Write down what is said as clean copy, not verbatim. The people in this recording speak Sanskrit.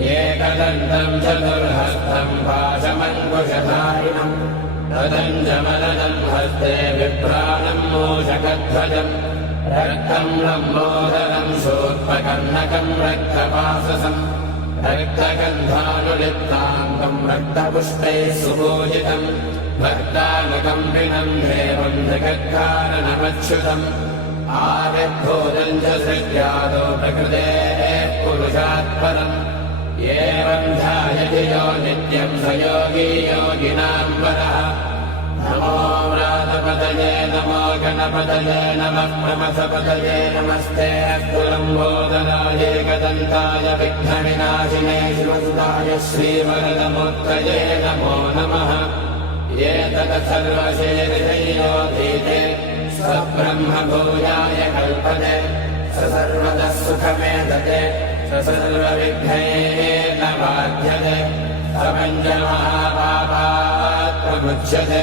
एकदन्तम् चतुर्हस्तम् पाशमङ्कुशधारिणम् तदञ्जमलदम् हस्ते बिभ्राणम् मूषकध्वजम् रक्तम् लम्बोदरम् शूर्पकर्णकम् रक्तपाशसम् रक्तगन्धानुलिप्ताङ्गम् रक्तपुष्पैः सुपूजितम् भक्तानुकम्पिनम् देवम् जगत्कारणमच्युतम् आविर्भूतम् च सृष्ट्यादो प्रकृतेः पुरुषात् परम् एवम् ध्यायति यो नित्यम् स योगी योगिनाम् वरः नमो व्रातपतये नमो गणपतये नमः प्रमथपतये नमस्ते अस्तु लम्बोदराय एकदन्ताय विघ्नविनाशिने शिवसुताय श्रीवरदमूर्तये नमो नमः एतत् सर्वशेषयोधीते स ब्रह्मभूयाय कल्पते स सर्वतः सुखमेधते स सर्वविघ्नैर्न बाध्यते स पञ्चमहापापात् प्रमुच्यते।